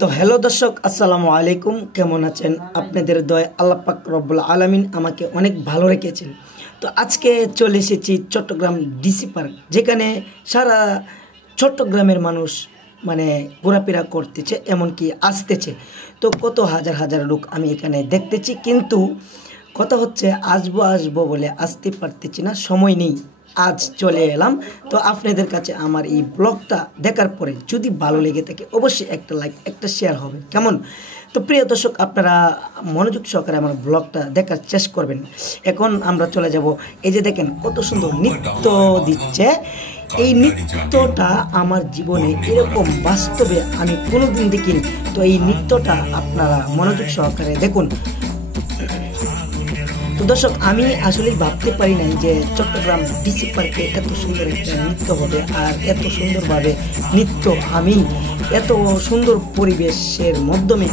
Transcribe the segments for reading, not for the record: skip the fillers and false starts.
তো হ্যালো দর্শক, আসসালামু আলাইকুম। কেমন আছেন? আপনাদের দয় আল্লাহ পাক রব্বুল আলামিন আমাকে অনেক ভালো রেখেছেন। তো আজকে চলে এসেছি চট্টগ্রাম ডিসি পার্ক, যেখানে সারা চট্টগ্রামের মানুষ মানে ঘোরাফেরা করতেছে, এমনকি আসতেছে। তো কত হাজার হাজার লোক আমি এখানে দেখতেছি, কিন্তু কথা হচ্ছে আসবো আসবো বলে আসতে পারতেছি না, সময় নেই। আজ চলে এলাম। তো আপনাদের কাছে আমার এই ব্লগটা দেখার পরে যদি ভালো লেগে থাকে অবশ্যই একটা লাইক, একটা শেয়ার হবে, কেমন? তো প্রিয় দর্শক, আপনারা মনোযোগ সহকারে আমার ব্লগটা দেখার চেষ্টা করবেন। এখন আমরা চলে যাব। এই যে দেখেন কত সুন্দর নৃত্য দিচ্ছে। এই নৃত্যটা আমার জীবনে এরকম বাস্তবে আমি কোনোদিন দেখিনি। তো এই নৃত্যটা আপনারা মনোযোগ সহকারে দেখুন। তো দর্শক, আমি আসলে ভাবতে পারি নাই যে চট্টগ্রাম ডিসি পার্কে এত সুন্দর একটা নৃত্য হবে, আর এত সুন্দরভাবে নৃত্য আমি এত সুন্দর পরিবেশের মাধ্যমে।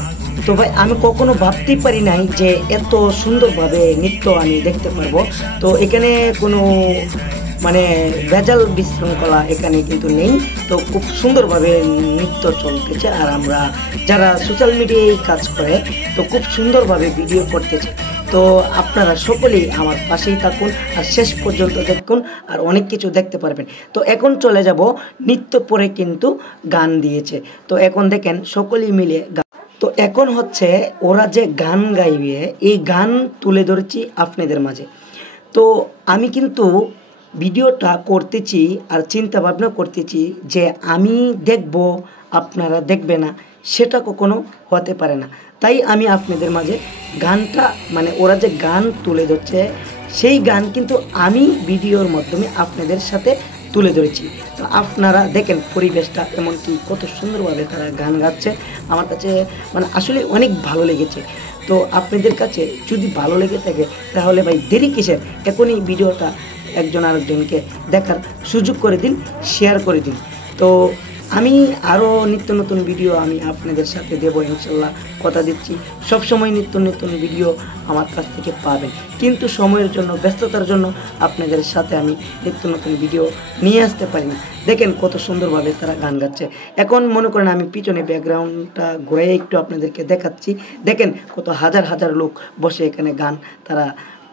তো ভাই, আমি কখনো ভাবতেই পারি নাই যে এত সুন্দরভাবে নৃত্য আমি দেখতে পারবো। তো এখানে কোনো মানে ভেজাল বিশৃঙ্খলা এখানে কিন্তু নেই। তো খুব সুন্দরভাবে নৃত্য চলতেছে, আর আমরা যারা সোশ্যাল মিডিয়ায় কাজ করে তো খুব সুন্দরভাবে ভিডিও করতেছে। তো আপনারা সকলেই আমার পাশেই থাকুন আর শেষ পর্যন্ত দেখুন, আর অনেক কিছু দেখতে পারবেন। তো এখন চলে যাব, নৃত্য পরে কিন্তু গান দিয়েছে। তো এখন দেখেন সকলেই মিলে তো এখন হচ্ছে ওরা যে গান গাইবে, এই গান তুলে ধরেছি আপনাদের মাঝে। তো আমি কিন্তু ভিডিওটা করতেছি আর চিন্তা ভাবনা করতেছি যে আমি দেখব, আপনারা দেখবে না, সেটা কখনো হতে পারে না। তাই আমি আপনাদের মাঝে গানটা মানে ওরা যে গান তুলে ধরছে, সেই গান কিন্তু আমি ভিডিওর মাধ্যমে আপনাদের সাথে তুলে ধরেছি। তো আপনারা দেখেন পরিবেশটা, এমনকি কত সুন্দরভাবে তারা গান গাচ্ছে। আমার কাছে মানে আসলে অনেক ভালো লেগেছে। তো আপনাদের কাছে যদি ভালো লেগে থাকে তাহলে ভাই দেরি কিসের, এখনই ভিডিওটা একজন আরেকজনকে দেখার সুযোগ করে দিন, শেয়ার করে দিন। তো আমি আরও নিত্য নতুন ভিডিও আমি আপনাদের সাথে দেবো ইনশাল্লাহ, কথা দিচ্ছি। সবসময় নিত্য নতুন ভিডিও আমার কাছ থেকে পাবেন, কিন্তু সময়ের জন্য, ব্যস্ততার জন্য আপনাদের সাথে আমি নিত্য নতুন ভিডিও নিয়ে আসতে পারি না। দেখেন কত সুন্দরভাবে তারা গান গাচ্ছে। এখন মনে করেন আমি পিছনে ব্যাকগ্রাউন্ডটা ঘুরে একটু আপনাদেরকে দেখাচ্ছি। দেখেন কত হাজার হাজার লোক বসে এখানে গান তারা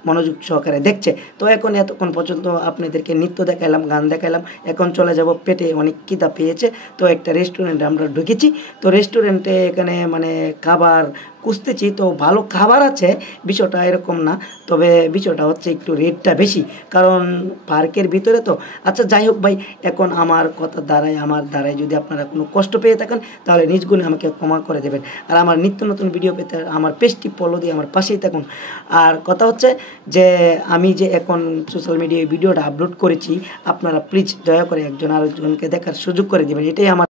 মনোযোগ সহকারে দেখছে। তো এখন এতক্ষণ পর্যন্ত আপনাদেরকে নৃত্য দেখাইলাম, গান দেখাইলাম। এখন চলে যাব, পেটে অনেক খিদা পেয়েছে। তো একটা রেস্টুরেন্টে আমরা ঢুকেছি। তো রেস্টুরেন্টে এখানে মানে খাবার খুঁজতেছি, তো ভালো খাবার আছে, বিষয়টা এরকম না। তবে বিষয়টা হচ্ছে একটু রেটটা বেশি, কারণ পার্কের ভিতরে তো। আচ্ছা যাই হোক ভাই, এখন আমার আমার দ্বারায় যদি আপনারা কোনো কষ্ট পেয়ে থাকেন তাহলে নিজ গুণে আমাকে ক্ষমা করে দেবেন। আর আমার নিত্য নতুন ভিডিও পেতে আমার পেজটি ফলো দিয়ে আমার পাশেই থাকুন। আর কথা হচ্ছে যে আমি যে এখন সোশ্যাল মিডিয়ায় ভিডিওটা আপলোড করেছি, আপনারা প্লিজ দয়া করে একজন আরেকজনকে দেখার সুযোগ করে দেবেন, এটাই আমার